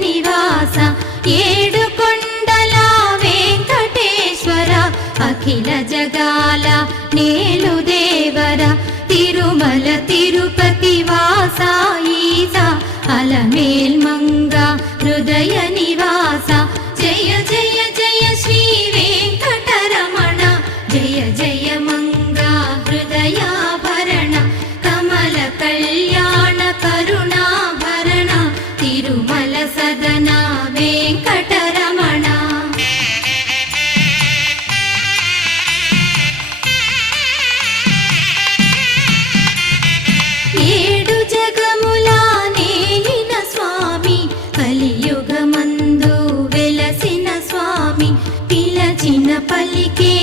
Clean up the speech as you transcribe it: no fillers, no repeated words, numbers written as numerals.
నివాస ఏడు కొండల వెంకటేశ్వర అఖిల జగాల నేలు దేవర తిరుమల తిరుపతి వాస ఈస అలమేల్ మంగ హృదయ నివాస జయ జయ జయ శ్రీ వెంకటరమణ జయ జయ మంగ హృదయాభరణ కమల కళ్యాణ కరుణాభరణ తిరుమల సదన వెంకటరమణ. ఏడు జగముల నేలిన స్వామి కలియుగమందు వెలసిన స్వామి పిలచిన పలికే